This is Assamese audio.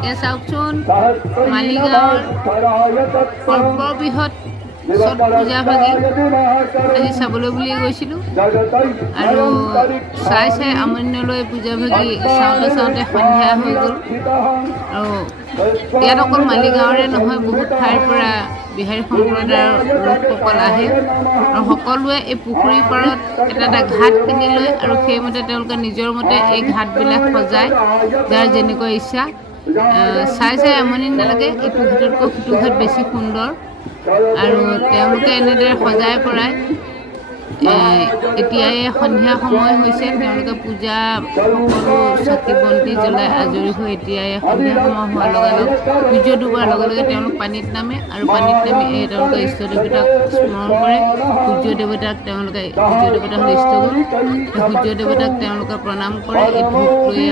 এয়া চাওকচোন মালিগাঁৱৰ সৰ্ববৃহৎ ছট পূজা ভাগি আজি চাবলৈ বুলিয়ে গৈছিলোঁ আৰু চাই আমনি নলৈ পূজা ভাগি চাওঁতে সন্ধিয়া হৈ গ'ল আৰু ইয়াত অকল মালিগাঁৱৰে নহয় বহুত ঠাইৰ পৰা বিহাৰী সম্প্ৰদায়ৰ লোকসকল আহে আৰু সকলোৱে এই পুখুৰীৰ পাৰত এটা ঘাট কিনি লয় আৰু সেইমতে তেওঁলোকে নিজৰ মতে এই ঘাটবিলাক সজায় যাৰ যেনেকুৱা ইচ্ছা চাই আমনি নালাগে ইটো ঘাটতকৈ সিটো ঘাট বেছি সুন্দৰ আৰু তেওঁলোকে এনেদৰে সজাই পৰাই এতিয়াই সন্ধিয়া সময় হৈছে তেওঁলোকে পূজা সকলো চাকি বন্তি জ্বলাই আজৰি হৈ এতিয়াই সন্ধিয়া সময় হোৱাৰ লগে সূৰ্য ডুবাৰ লগে তেওঁলোক পানীত নামে আৰু পানীত নামি তেওঁলোকে ইষ্ট দেৱতাক স্মৰণ কৰে সূৰ্য দেৱতাক তেওঁলোকে সূৰ্য দেৱতা হ'ল ইষ্টগুৰু সূৰ্য দেৱতাক তেওঁলোকে প্ৰণাম কৰে এই ধূপ লৈ